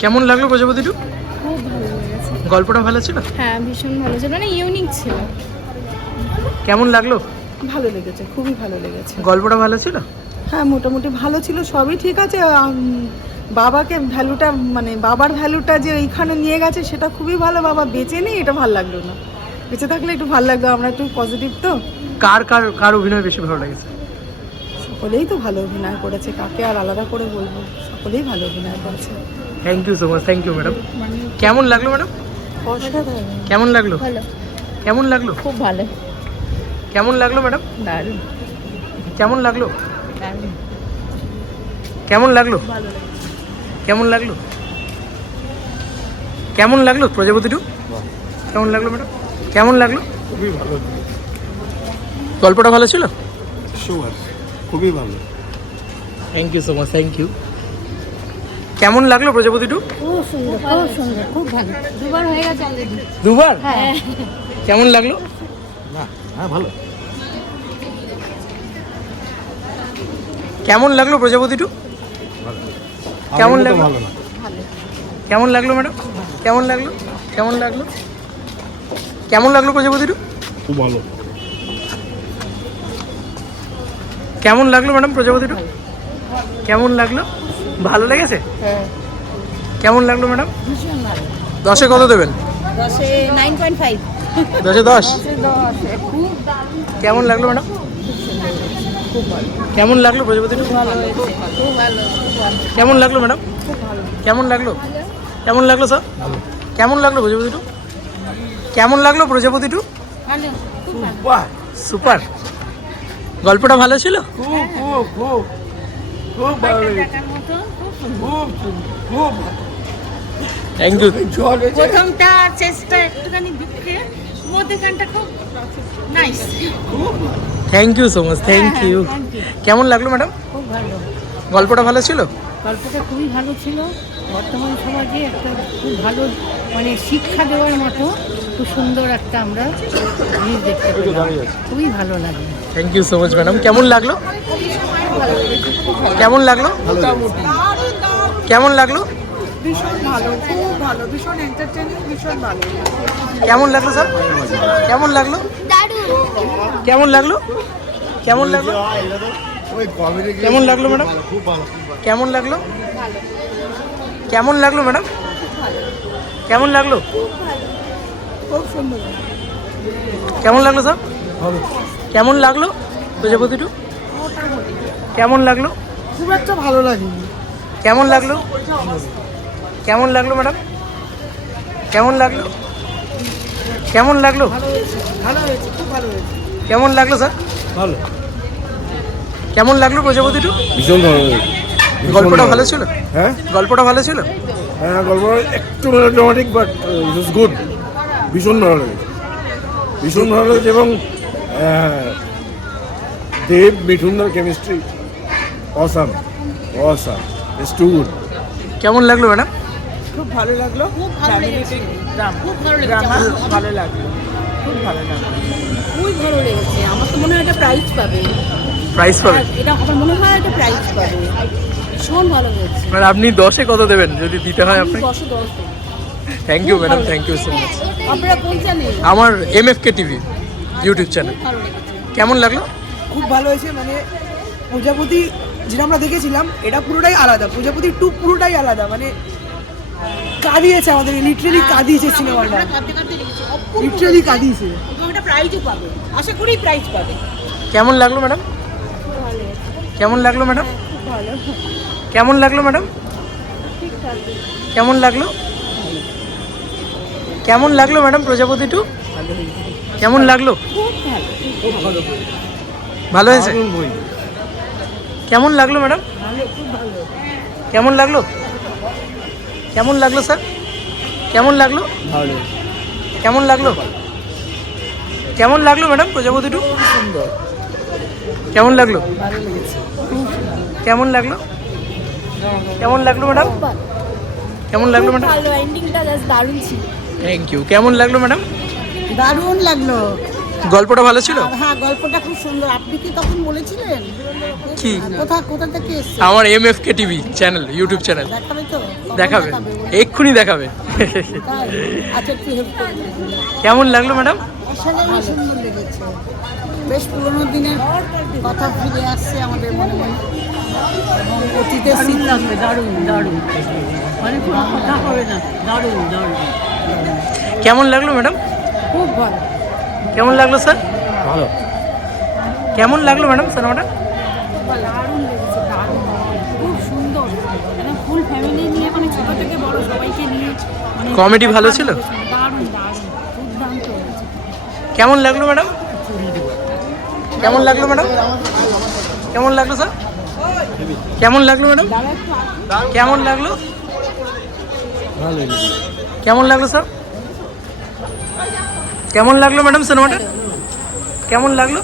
কেমন লাগলো প্রজাপতিটু? খুব ভালো লেগেছে। গল্পটা ভালো ছিল? হ্যাঁ, ভীষণ ভালো ছিল, মানে ইউনিক ছিল। কেমন লাগলো? ভালো লেগেছে, খুবই ভালো লেগেছে। গল্পটা ভালো ছিল? হ্যাঁ, মোটামুটি ভালো ছিল, সবই ঠিক আছে। বাবাকে ভ্যালুটা, মানে বাবার ভ্যালুটা যে এইখানে নিয়ে গেছে সেটা খুবই ভালো। বাবা বেঁচে নেই, এটা ভালো লাগলো না। বেঁচে থাকলে একটু ভালো লাগতো, আমরা একটু পজিটিভ তো। কার কার কার অভিনয় বেশি ভালো লেগেছে? সকলেই তো ভালো অভিনয় করেছে, কাকে আর আলাদা করে বলবো, সকলেই ভালো অভিনয় করেছে। Thank you so much, thank you madam. কেমন লাগলো ম্যাডাম? অসাধারণ। কেমন লাগলো? ভালো, কেমন লাগলো? খুব ভালো। কেমন লাগলো ম্যাডাম? দারুণ কেমন লাগলো? দারুণ। কেমন লাগলো? কেমন লাগলো? কেমন লাগলো প্রজাপতিটু? কেমন লাগলো ম্যাডাম? কেমন লাগলো? খুবই ভালো, গল্পটা ভালো ছিল? সুপার, খুবই ভালো। Thank you so much, thank you. কেমন লাগলো প্রজাপতিটু? খুব সুন্দর, খুব সুন্দর, খুব ভালো। দুবার হয়ে গেছে অলরেডি। দুবার? হ্যাঁ। কেমন লাগলো? না, হ্যাঁ ভালো। কেমন লাগলো প্রজাপতিটু? কেমন লাগলো? ভালো না। কেমন লাগলো ম্যাডাম? কেমন লাগলো? কেমন লাগলো? কেমন লাগলো প্রজাপতিটু? খুব ভালো। কেমন লাগলো ম্যাডাম প্রজাপতিটু? কেমন লাগলো? ভালো লেগেছে? হ্যাঁ, কেমন লাগলো ম্যাডাম? ভীষণ ভালো। 10-এ কত দেবেন? 10-এ 9.5। 10-এ 10? 10-এ খুব দারুণ। কেমন লাগলো ম্যাডাম? খুব ভালো। কেমন লাগলো প্রজাপতিটু? ভালো হয়েছে, খুব ভালো, খুব ভালো। কেমন লাগলো ম্যাডাম? কেমন লাগলো? কেমন লাগলো স্যার? কেমন লাগলো প্রজাপতিটু? কেমন লাগলো প্রজাপতিটু? ভালো, খুব ভালো। বাহ, সুপার। গল্পটা ভালো ছিল? খুব খুব খুব খুব ভালো লেগেছে। টাকার মতো খুব সুন্দর। খুব খুব ভালো। Thank you. জল এসে প্রথমটা চেষ্টা একটুখানি দুঃখে, মধ্যখানটা খুব nice. Thank you so much, thank you. Thank you. কেমন লাগলো ম্যাডাম? খুব ভালো। গল্পটা ভালো ছিল? গল্পটা খুবই ভালো ছিল। বর্তমান সমাজে একটা খুব ভালো, মানে শিক্ষা দেওয়ার মতো খুব সুন্দর একটা আমরা জিনিস দেখতে পেলাম। খুবই ভালো লাগে। Thank you so much madam. কেমন লাগলো? কেমন লাগলো? কেমন লাগলো? ভীষণ ভালো, খুব ভালো, ভীষণ এন্টারটেইনিং, ভীষণ ভালো। কেমন লাগলো স্যার? কেমন লাগলো? কেমন লাগলো? কেমন লাগলো? ওই কমেডি কেমন লাগলো ম্যাডাম? খুব ভালো। কেমন লাগলো? কেমন লাগলো ম্যাডাম? কেমন লাগলো? খুব সুন্দর। কেমন লাগলো স্যার? ভালো। কেমন লাগলো প্রজাপতিটু? কেমন লাগলো? খুব একটা ভালো লাগেনি। কেমন লাগলো? কেমন লাগলো ম্যাডাম? কেমন লাগলো? কেমন লাগলো? ভালো হয়েছে, খুব ভালো হয়েছে। কেমন লাগলো স্যার? ভালো। কেমন লাগলো প্রজাপতিটু? ভীষণ ভালো লেগেছে। গল্পটা ভালো ছিল? হ্যাঁ গল্পটা ভালো ছিল? হ্যাঁ, গল্প একটু dramatic, but it is good. ভীষণ ভালো লেগেছে, ভীষণ ভালো লেগেছে। এবং দেব মিঠুনদার chemistry awesome, awesome, it's too good. কেমন লাগলো ম্যাডাম? খুব ভালো লাগলো। খুব ভালো লেগেছে। খুব ভালো লেগেছে। ড্রামা ভালো লাগলো, খুব ভালো লাগলো। খুব ভালো লেগেছে। আমার তো মনে হয় এটা প্রাইজ পাবে। প্রাইস পাবে? এটা আমার মনে হয় এটা প্রাইজ পাবে। ভীষণ ভালো হয়েছে। আর আপনি 10-এ কত দেবেন যদি দিতে হয় আপনাকে? 10-এ 10 দেব। Thank you madam, thank you so much. আপনারা কোন চ্যানেল? আমার MFK টিভি ইউটিউব চ্যানেল। ভালো লেগেছে। কেমন লাগলো? খুব ভালো হয়েছে। মানে প্রজাপতি যেটা আমরা দেখেছিলাম এটা পুরোটাই আলাদা, প্রজাপতি 2 পুরোটাই আলাদা। মানে কাঁদিয়েছে আমাদের, লিটারেলি কাঁদিয়েছে সিনেমাটা, কাঁদতে কাঁদতে লেগেছে। লিটারেলি কাঁদিয়েছে। এবং এটা প্রাইজও পাবে। আশা করি প্রাইজ পাবে। কেমন লাগলো ম্যাডাম? কেমন লাগলো ম্যাডাম? কেমন লাগলো ম্যাডাম? কেমন লাগলো? কেমন লাগলো ম্যাডাম প্রজাপতিটু? কেমন লাগলো? ভালো হয়েছে? দারুণ বই। কেমন লাগলো ম্যাডাম? কেমন লাগলো? কেমন লাগলো স্যার? কেমন লাগলো? ভালো। কেমন লাগলো? কেমন লাগলো ম্যাডাম প্রজাপতিটু? কেমন লাগলো? কেমন লাগলো? কেমন লাগলো ম্যাডাম? কেমন লাগলো ম্যাডাম? ভালো, এন্ডিংটা জাস্ট দারুণ ছিল। Thank you. কেমন লাগলো ম্যাডাম? দারুণ লাগলো। গল্পটা ভালো ছিল? হ্যাঁ, গল্পটা খুব সুন্দর। আপনি কি তখন বলেছিলেন? কি দেখি কোথা থেকে এসছে আমার MFK TV channel, YouTube channel. দেখাবে তো? কখন দেখাবে, বলো? এক্ষুনি দেখাবে। তাই? আচ্ছা একটু হেল্প করে দিন। কেমন লাগলো ম্যাডাম? অসাধারণ সুন্দর লেগেছে, বেশ পুরোনো দিনের কথা ফিরে আসছে আমাদের মনে মনে এবং অতীতের স্মৃতি। দারুণ দারুণ, মানে কোনো কথা হবে না, দারুণ দারুণ, কেমন লাগলো ম্যাডাম? খুব ভালো। কেমন লাগলো স্যার? ভালো। কেমন লাগলো ম্যাডাম সিনেমাটা? দারুণ লেগেছে, দারুণ খুব সুন্দর, মানে ফুল ফ্যামিলি নিয়ে, মানে ছোট থেকে বড় সবাইকে নিয়ে, মানে কমেডি ভালো ছিল? দারুণ দারুণ, দুর্দান্ত হয়েছে। কেমন লাগলো ম্যাডাম? কেমন লাগলো ম্যাডাম? কেমন লাগলো স্যার? কেমন লাগলো ম্যাডাম? কেমন লাগলো? কেমন লাগলো স্যার? কেমন লাগলো ম্যাডাম সিনেমাটা? কেমন লাগলো?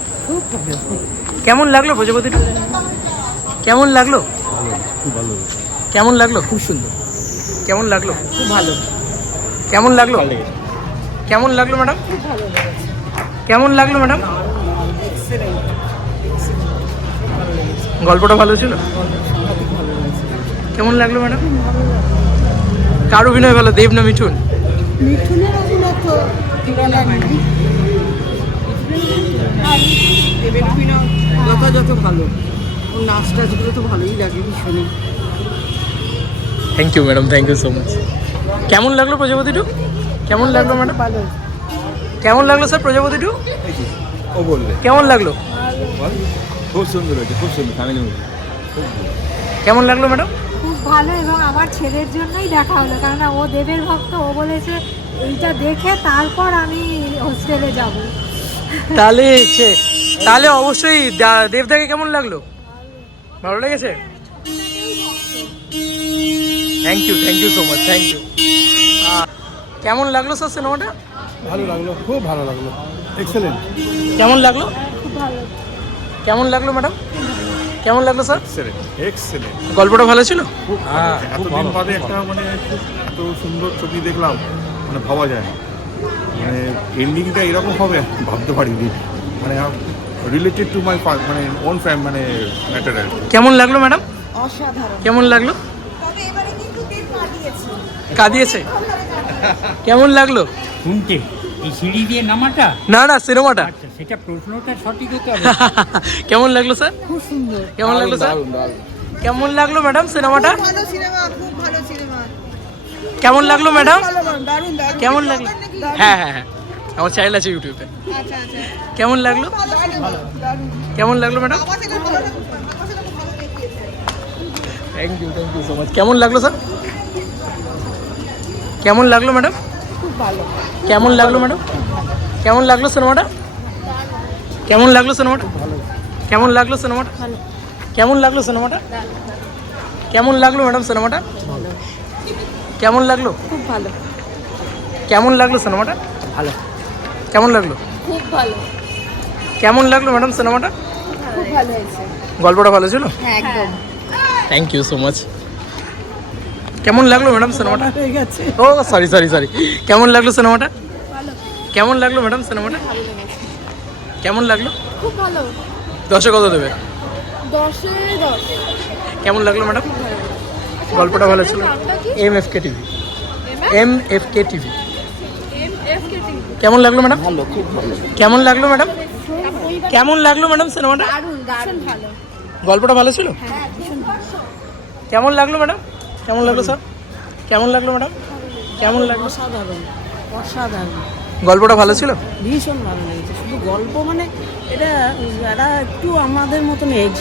কেমন লাগলো প্রজাপতিটা? কেমন লাগলো? কেমন লাগলো? খুব সুন্দর। কেমন লাগলো? খুব ভালো। কেমন লাগলো? কেমন লাগলো ম্যাডাম? কেমন লাগলো ম্যাডাম? গল্পটা ভালো ছিল? কেমন লাগলো ম্যাডাম? কার অভিনয় ভালো, দেব না মিঠুন? মিঠুনের অভিনয় তো বলার নেই, দেবের অভিনয় যথাযথ ভালো, ওর নাচ টাচগুলো তো ভালোই লাগে ভীষণই। Thank you madam, thank you so much. কেমন লাগলো প্রজাপতি টু? কেমন লাগলো ম্যাডাম? ভালো। কেমন লাগলো স্যার প্রজাপতি টু? ও বলবে কেমন লাগলো? খুব সুন্দর হয়েছে, খুব সুন্দর ফ্যামিলি মুভি। কেমন লাগলো ম্যাডাম? খুব ভালো, এবং আমার ছেলের জন্যই দেখা হলো, কেননা ও দেবের ভক্ত, ও বলেছে এইটা দেখে তারপর আমি হোস্টেলে যাব। তাহলে তাহলে অবশ্যই দেবদাকে কেমন লাগলো? ভালো লেগেছে? Thank you so much, thank you. কেমন লাগলো স্যার সিনেমাটা? ভালো লাগলো, খুব ভালো লাগলো, এক্সেলেন্ট। কেমন লাগলো? কেমন লাগলো ম্যাডাম? কেমন লাগলো স্যার? এক্সেলেন্ট। গল্পটা ভালো ছিল? হ্যাঁ, এতদিন বাদে একটা মানে এত সুন্দর ছবি দেখলাম, মানে ভাবা যায় না, মানে এন্ডিংটা এরকম হবে ভাবতে পারিনি, মানে রিলেটেড টু মাই মানে ওন মানে ম্যাটার। কেমন লাগলো ম্যাডাম? অসাধারণ। কেমন লাগলো? তবে এবারে কিন্তু দেব কাঁদিয়েছে। কাঁদিয়েছে? কেমন লাগলো? শুনতে এই সিঁড়ি দিয়ে নামাটা, না সিনেমাটা। আচ্ছা সেটা প্রশ্নটা সঠিক হতে হবে। কেমন লাগলো স্যার? খুব সুন্দর। কেমন লাগলো স্যার? কেমন লাগলো ম্যাডাম সিনেমাটা? ভালো সিনেমা, খুব ভালো সিনেমা। কেমন লাগলো ম্যাডাম? দারুণ দারুণ। কেমন লাগলো? হ্যাঁ আমার চ্যানেল আছে ইউটিউবে। আচ্ছা আচ্ছা। কেমন লাগলো? দারুণ। কেমন লাগলো ম্যাডাম? আমার থেকে ভালো লাগলো, আমার থেকে ভালো দেখিয়েছে। Thank you so much. কেমন লাগলো স্যার? কেমন লাগলো ম্যাডাম? খুব ভালো। কেমন লাগলো ম্যাডাম? কেমন লাগলো সিনেমাটা? কেমন লাগলো সিনেমাটা? কেমন লাগলো সিনেমাটা? কেমন লাগলো সিনেমাটা? কেমন লাগলো ম্যাডাম সিনেমাটা? কেমন লাগলো? খুব ভালো। কেমন লাগলো সিনেমাটা? ভালো, কেমন লাগলো? খুব ভালো। কেমন লাগলো ম্যাডাম সিনেমাটা? খুব ভালো হয়েছে। গল্পটা ভালো ছিল? হ্যাঁ একদম। Thank you so much. কেমন লাগলো ম্যাডাম সিনেমাটা? হয়ে গেছে। ও সরি কেমন লাগলো সিনেমাটা? কেমন লাগলো ম্যাডাম সিনেমাটা? কেমন লাগলো? খুব ভালো। 10-এ কত দেবে? 10-এ 10। কেমন লাগলো ম্যাডাম? গল্পটা ভালো ছিল? MFK TV. MFK TV. কেমন লাগলো ম্যাডাম? ভালো, খুব ভালো। কেমন লাগলো ম্যাডাম? কেমন লাগলো ম্যাডাম সিনেমাটা? দারুণ ভালো। গল্পটা ভালো ছিল? হ্যাঁ, ভীষণ ভালো। কেমন লাগলো ম্যাডাম? কেমন লাগলো স্যার? কেমন লাগলো ম্যাডাম? কেমন লাগলো? অসাধারণ অসাধারণ, গল্পটা ভালো ছিল? ভীষণ ভালো লেগেছে। শুধু গল্প মানে এটা, যারা একটু আমাদের মতন এজ,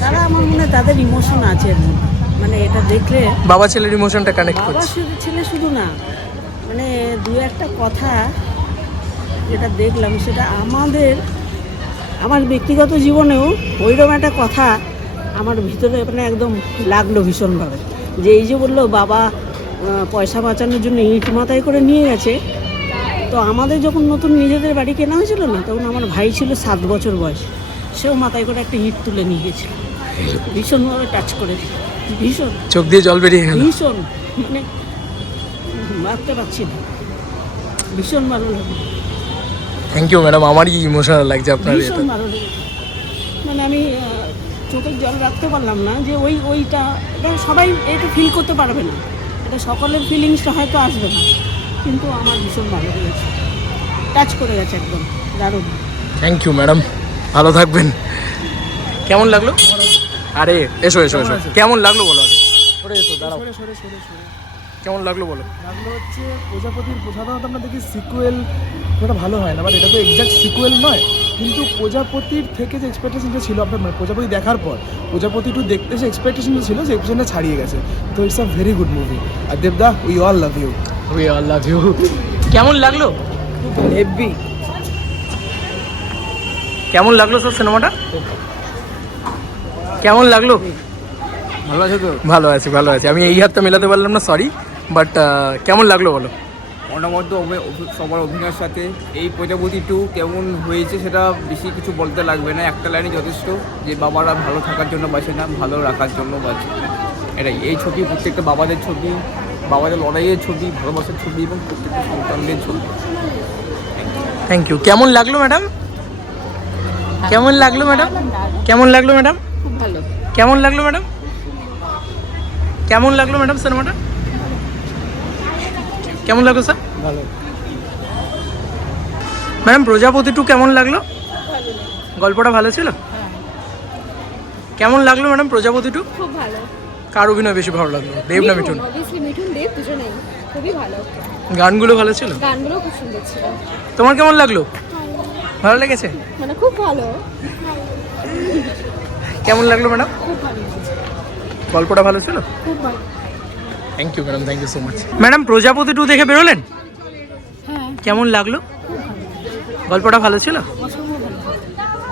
তারা আমার মনে হয় তাদের ইমোশন আছে এর মধ্যে। মানে এটা দেখলে বাবা ছেলের ইমোশনটা কানেক্ট বাবা করছে। শুধু ছেলে শুধু না, মানে দু একটা কথা যেটা দেখলাম সেটা আমার ব্যক্তিগত জীবনেও ওইরকম একটা কথা আমার ভিতরে মানে একদম লাগলো ভীষণভাবে। যে এই যে বললো বাবা পয়সা বাঁচানোর জন্য ইট মাথায় করে নিয়ে গেছে, তো আমাদের যখন নতুন নিজেদের বাড়ি কেনা হয়েছিল না, তখন আমার ভাই ছিল 7 বছর বয়স, সেও মাথায় করে একটা ইট তুলে নিয়ে গেছিল, ভীষণভাবে টাচ করে, ভীষণ চোখ দিয়ে জল বেরিয়ে গেল। ভীষণ, মানে ভাবতে পারছি না, ভীষণ ভালো লাগে, থ্যাংক ইউ ম্যাডাম, আমারই ইমোশনাল লাগছে আপনার ভীষণ ভালো লেগেছে। মানে আমি চোখের জল রাখতে পারলাম না যে ওইটা এটা সবাই এটা ফিল করতে পারবে না, এটা সকলের ফিলিংসটা হয়তো আসবে না, কিন্তু আমার ভীষণ ভালো লেগেছে, টাচ করে গেছে একদম দারুণ। থ্যাংক ইউ ম্যাডাম, ভালো থাকবেন। কেমন লাগলো? আরে এসো এসো এসো, কেমন লাগলো বলো আগে। সরে এসো, দাঁড়াও। কেমন লাগলো বলো? লাগলো হচ্ছে প্রজাপতির সাধারণত আমরা দেখি সিকুয়েল ওটা ভালো হয় না, বাট এটা তো এক্সাক্ট সিকুয়েল নয়, কিন্তু প্রজাপতির থেকে যে এক্সপেকটেশনটা ছিল আপনার, মানে প্রজাপতি দেখার পর প্রজাপতি টু দেখতে যে এক্সপেকটেশনটা ছিল সেই এক্সপেকটেশনটা ছাড়িয়ে গেছে। তো it's a very good movie. আর দেবদা, we all love you. We all love you. কেমন লাগলো? হেভি। কেমন লাগলো স্যার সিনেমাটা? কেমন লাগলো? ভালো আছে তো? ভালো আছি, ভালো আছি। আমি এই হাতটা মেলাতে পারলাম না, সরি, বাট কেমন লাগলো বলো? অনবদ্য সবার অভিনয়ের সাথে এই প্রজাপতি 2 কেমন হয়েছে সেটা বেশি কিছু বলতে লাগবে না, একটা লাইনে যথেষ্ট, যে বাবারা ভালো থাকার জন্য বাঁচে না, ভালো রাখার জন্য বাঁচে। এটাই এই ছবি, প্রত্যেকটা বাবাদের ছবি, বাবাদের লড়াইয়ের ছবি, ভালোবাসার ছবি এবং প্রত্যেকটা সন্তানদের ছবি। Thank you. কেমন লাগলো ম্যাডাম? কেমন লাগলো ম্যাডাম? কেমন লাগলো ম্যাডাম? খুব ভালো। কেমন লাগলো ম্যাডাম? কেমন লাগলো ম্যাডাম সিনেমাটা? কেমন লাগলো স্যার? ভালো। ম্যাডাম প্রজাপতি 2 কেমন লাগলো? গল্পটা ভালো ছিল? কেমন লাগলো ম্যাডাম প্রজাপতি 2? খুব ভালো। কার অভিনয় বেশি ভালো লাগলো, দেব না মিঠুন? অবভিয়াসলি মিঠুন, দেব দুজনেই খুবই ভালো। গানগুলো ভালো ছিল? গানগুলো খুব সুন্দর ছিল। তোমার কেমন লাগলো? ভালো লেগেছে? মানে খুব ভালো। কেমন লাগলো ম্যাডাম? খুব ভালো। গল্পটা ভালো ছিল? খুব ভালো। Thank you madam, thank you so much. Madam Projapoti 2 দেখে বেরোলেন? হ্যাঁ। কেমন লাগলো? গল্পটা ভালো ছিল?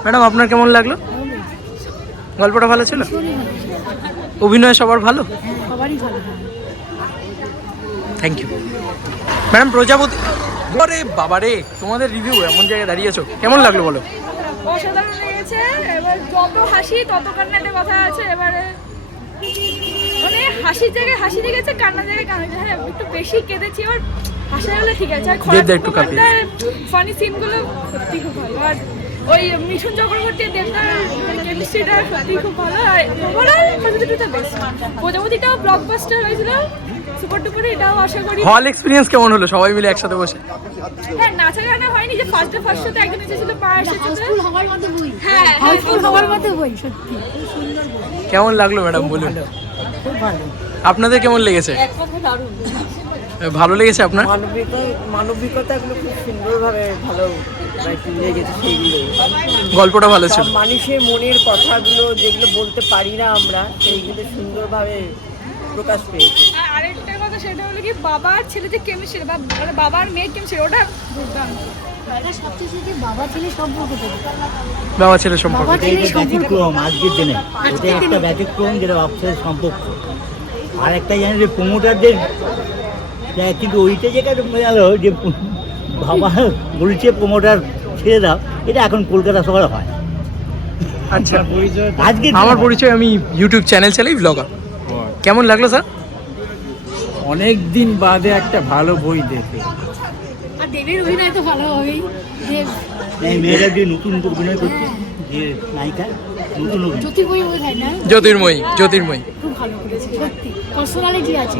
ম্যাডাম আপনার কেমন লাগলো? গল্পটা ভালো ছিল? অভিনয় সবার ভালো? সবারই ভালো। Thank you madam. প্রজাপতি, আরে বাবারে, তোমাদের রিভিউ এমন জায়গায় দাঁড়িয়েছো, কেমন লাগলো বলো? অসাধারণ লেগেছে। এবার যত হাসি তত কান্নাতে কথা আছে। এবারে মানে হাসির জায়গায় হাসি লেগেছে, কান্নার জায়গায় কান্না লেগেছে। হ্যাঁ, একটু বেশি কেঁদেছি, এবার হাসা গেলে ঠিক আছে। আর দেবদা একটু কাঁপিয়ে। ফানি সিনগুলো সত্যি খুব ভালো। আর ওই মিঠুন চক্রবর্তী দেবদার কেমিস্ট্রিটা সত্যি খুব ভালো। আর ওভারঅল প্রজাপতিটা বেস্ট। প্রজাপতিটাও ব্লকবাস্টার হয়েছিল, সুপার ডুপার। এটাও আশা করি। হল এক্সপিরিয়েন্স কেমন হলো সবাই মিলে একসাথে বসে? হ্যাঁ, নাচা গানা হয়নি, যে ফার্স্ট শোতে একজন এসেছিল পায়ের সাথে। হওয়ার মতো বই। হ্যাঁ, হওয়ার মতো বই সত্যি। কেমন লাগলো ম্যাডাম বলুন? খুব ভালো। আপনাদের কেমন লেগেছে? এক কথায় দারুণ। ভালো লেগেছে আপনার? মানবিকতাগুলো খুব সুন্দরভাবে ভালো লেগেছে, সেইগুলো। গল্পটা ভালো ছিল? মানুষের মনের কথাগুলো যেগুলো বলতে পারি না আমরা, সেইগুলো সুন্দরভাবে প্রকাশ পেয়েছে। আর আরেকটা কথা, সেটা হলো কি বাবার ছেলে যে কেমিস্ট্রি, বা মানে বাবার মেয়ের কেমিস্ট্রি, ওটা দুর্দান্ত। এটা সবচেয়ে বাবা ছেলে সম্পর্ক থেকে। বাবা ছেলে সম্পর্ক। ব্যতিক্রম আজকের দিনে, এটা একটা ব্যতিক্রম যেটা বাচ্চাদের সম্পর্ক। আর একটা জানি যে প্রমোটারদের, কিন্তু ওইটা যেটা গেল যে বাবা বলছে প্রমোটার ছেড়ে দাও, এটা এখন কলকাতা শহরে হয়। আচ্ছা, আজকে আমার পরিচয়, আমি ইউটিউব চ্যানেল চালাই, ব্লগার। কেমন লাগলো স্যার? অনেক দিন বাদে একটা ভালো বই দেখে। আর দেবের অভিনয় তো ভালো হবেই। দেব এই মেয়েরা যে নতুন অভিনয় করছে, যে নায়িকা নতুন অভিনয়, জ্যোতির্ময়ী বোধহয় না? জ্যোতির্ময়ী, জ্যোতির্ময়ী খুব ভালো করেছে সত্যি। পার্সোনালিটি আছে,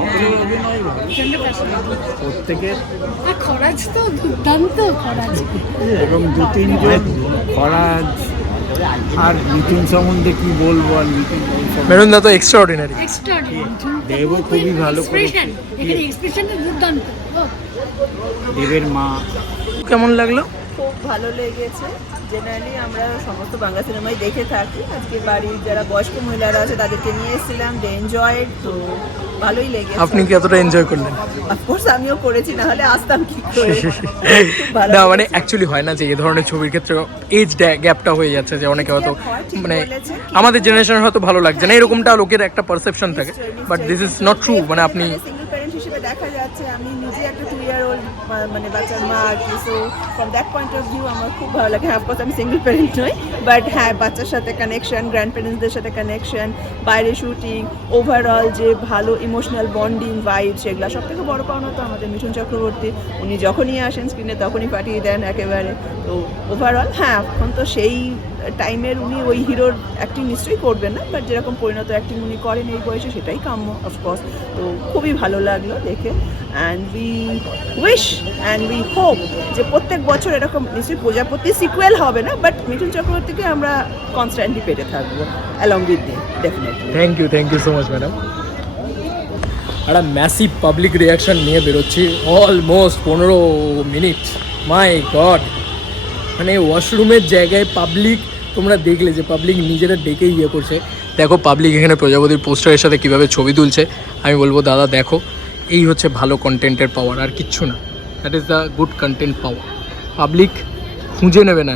প্রত্যেকের আর খরাজ তো দুর্দান্ত খরাজ। এবং দু তিনজন খরাজ আর মিঠুন সম্বন্ধে কি বলবো। আর মিঠুন মেরুন দা তো এক্সট্রাঅর্ডিনারি। দেবও খুবই ভালো এক্সপ্রেশন, এখানে এক্সপ্রেশনটা দুর্দান্ত। দেবের মা। কেমন লাগলো? খুব ভালো লেগেছে। জেনারেলি আমরা সমস্ত বাংলা সিনেমাই দেখে থাকি, আজকে বাড়ির যারা বয়স্ক মহিলারা আছে তাদেরকে নিয়ে এসেছিলাম, দে এনজয়েড, তো ভালোই লেগেছে। আপনি কি এতটা এনজয় করলেন? অফকোর্স আমিও করেছি, না হলে আসতাম কি করে। ভালো না মানে লেগেছে। অ্যাকচুয়ালি হয় না যে এই ধরনের ছবির ক্ষেত্রে এজ গ্যাপটা হয়ে যাচ্ছে, যে অনেকে হয়তো ঠিক মানে বলেছেন। আমাদের জেনারেশনের হয়তো ভালো লাগছে না, এরকমটা লোকের একটা পারসেপশন থাকে, but this is not true. মানে আপনি সিঙ্গেল প্যারেন্ট হিসেবে দেখা যাচ্ছে, আমি নিজে একটা 2-year-old মানে বাচ্চার মা আর কি, so from that point of view আমার খুব ভালো লাগে। হ্যাঁ, অফকোর্স আমি সিঙ্গেল প্যারেন্ট নই, বাট হ্যাঁ, বাচ্চার সাথে কানেকশন, গ্র্যান্ড প্যারেন্টসদের সাথে কানেকশন, বাইরে শুটিং, ওভারঅল যে ভালো ইমোশনাল বন্ডিং ভাইব, সেগুলো সব থেকে বড় পাওনা তো আমাদের মিঠুন চক্রবর্তী। উনি যখনই আসেন স্ক্রিনে তখনই পাঠিয়ে দেন একেবারে। তো ওভারঅল হ্যাঁ, এখন তো সেই টাইমের উনি ওই হিরোর অ্যাক্টিং নিশ্চয়ই করবেন না, বাট যেরকম পরিণত অ্যাক্টিং উনি করেন এই বয়সে সেটাই কাম্য অফকোর্স। তো খুবই ভালো লাগলো দেখে, and we wish and we hope যে প্রত্যেক বছর এরকম নিশ্চয়ই প্রজাপতি সিকুয়েল হবে না, বাট মিঠুন চক্রবর্তীকে আমরা কনস্ট্যান্টলি পেতে থাকবো along with the definitely. Thank you so much madam. একটা ম্যাসিভ পাবলিক রিয়াকশান নিয়ে বেরোচ্ছি, অলমোস্ট 15 মিনিট। মাই গড, মানে ওয়াশরুমের জায়গায় পাবলিক, তোমরা দেখলে যে পাবলিক নিজেরা ডেকে ইয়ে করছে। দেখো পাবলিক এখানে প্রজাপতির পোস্টারের সাথে কীভাবে ছবি তুলছে। আমি বলবো দাদা দেখো, এই হচ্ছে ভালো কন্টেন্টের পাওয়ার, আর কিচ্ছু না। That is the good content power. Public খুঁজে নেবে না,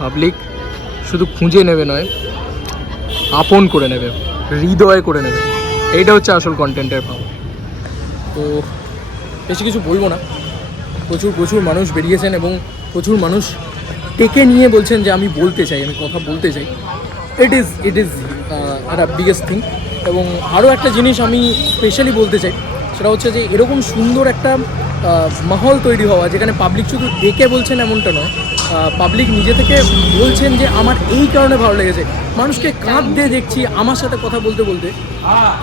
পাবলিক শুধু খুঁজে নেবে নয়, আপন করে নেবে, হৃদয় করে নেবে। এইটা হচ্ছে আসল কন্টেন্টের পাওয়ার। তো বেশি কিছু বলবো না। প্রচুর মানুষ বেরিয়েছেন এবং প্রচুর মানুষ ডেকে নিয়ে বলছেন যে আমি বলতে চাই, আমি কথা বলতে চাই। ইট ইজ একটা বিগেস্ট থিং। এবং আরও একটা জিনিস আমি স্পেশালি বলতে চাই, সেটা হচ্ছে যে এরকম সুন্দর একটা মাহল তৈরি হওয়া, যেখানে পাবলিক শুধু ডেকে বলছেন এমনটা নয়, পাবলিক নিজে থেকে বলছেন যে আমার এই কারণে ভালো লেগেছে। মানুষকে কাঁধ দিয়ে দেখছি আমার সাথে কথা বলতে বলতে।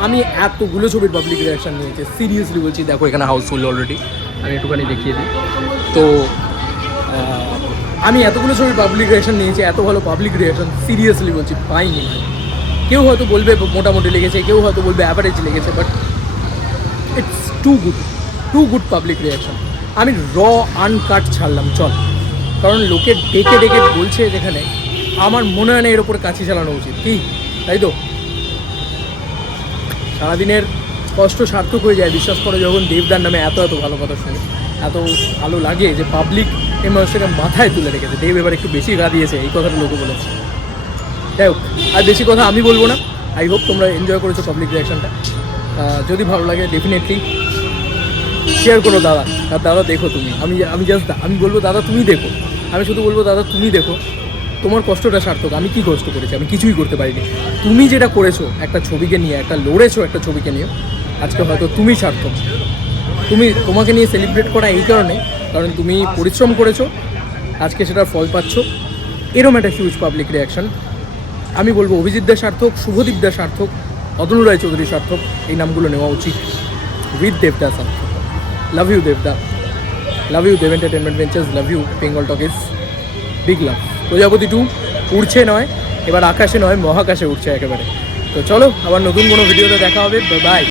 আমি এতগুলো ছবির পাবলিক রিয়াকশান নিয়েছি, সিরিয়াসলি বলছি। দেখো এখানে হাউসফুল অলরেডি, আমি একটুখানি দেখিয়ে দিই। তো আমি এতগুলো ছবির পাবলিক রিয়াকশান নিয়েছি, এত ভালো পাবলিক রিয়াকশান সিরিয়াসলি বলছি পাইনি ভাই। কেউ হয়তো বলবে মোটামুটি লেগেছে, কেউ হয়তো বলবে অ্যাভারেজ লেগেছে, but it's too good public reaction. আমি আনকাট ছাড়লাম চল, কারণ লোকে ডেকে ডেকে বলছে যেখানে, আমার মনে হয় না এর ওপরে কাছি চালানো উচিত, কি তাই তো? সারাদিনের কষ্ট সার্থক হয়ে যায় বিশ্বাস করো, যখন দেবদার নামে এত ভালো কথা শুনি। এত ভালো লাগে যে পাবলিক এই মানুষটাকে মাথায় তুলে রেখেছে। দেব এবার একটু বেশি গা দিয়েছে, এই কথাটা লোকে বলেছে। যাই হোক, আর বেশি কথা আমি বলবো না। আই হোপ তোমরা এনজয় করেছো পাবলিক রিয়াকশানটা। যদি ভালো লাগে ডেফিনেটলি শেয়ার করো দাদা। আর দাদা দেখো তুমি, আমি বলবো দাদা তুমি দেখো, আমি শুধু বলবো দাদা তুমি দেখো, তোমার কষ্টটা সার্থক। আমি কি কষ্ট করেছি? আমি কিছুই করতে পারিনি। তুমি যেটা করেছো একটা ছবিকে নিয়ে, একটা লড়েছো একটা ছবিকে নিয়ে, আজকে হয়তো তুমি সার্থক। তোমাকে নিয়ে সেলিব্রেট করা এই কারণ তুমি পরিশ্রম করেছো, আজকে সেটার ফল পাচ্ছ। এরম একটা হিউজ পাবলিক রিয়াকশান। আমি বলবো অভিজিৎদের সার্থক, শুভদীপদার সার্থক, অতনু রায়চৌধুরী সার্থক, এই নামগুলো নেওয়া উচিত। উইথ দেবদা সার্থক। লাভ ইউ দেবদা, love you Dev Entertainment Ventures, love you Bengal Talkies, big love. Projapoti 2 উড়ছে নয়, এবার আকাশে নয় মহাকাশে উঠছে একেবারে। তো চলো, আবার নতুন কোনো ভিডিওতে দেখা হবে। বাই।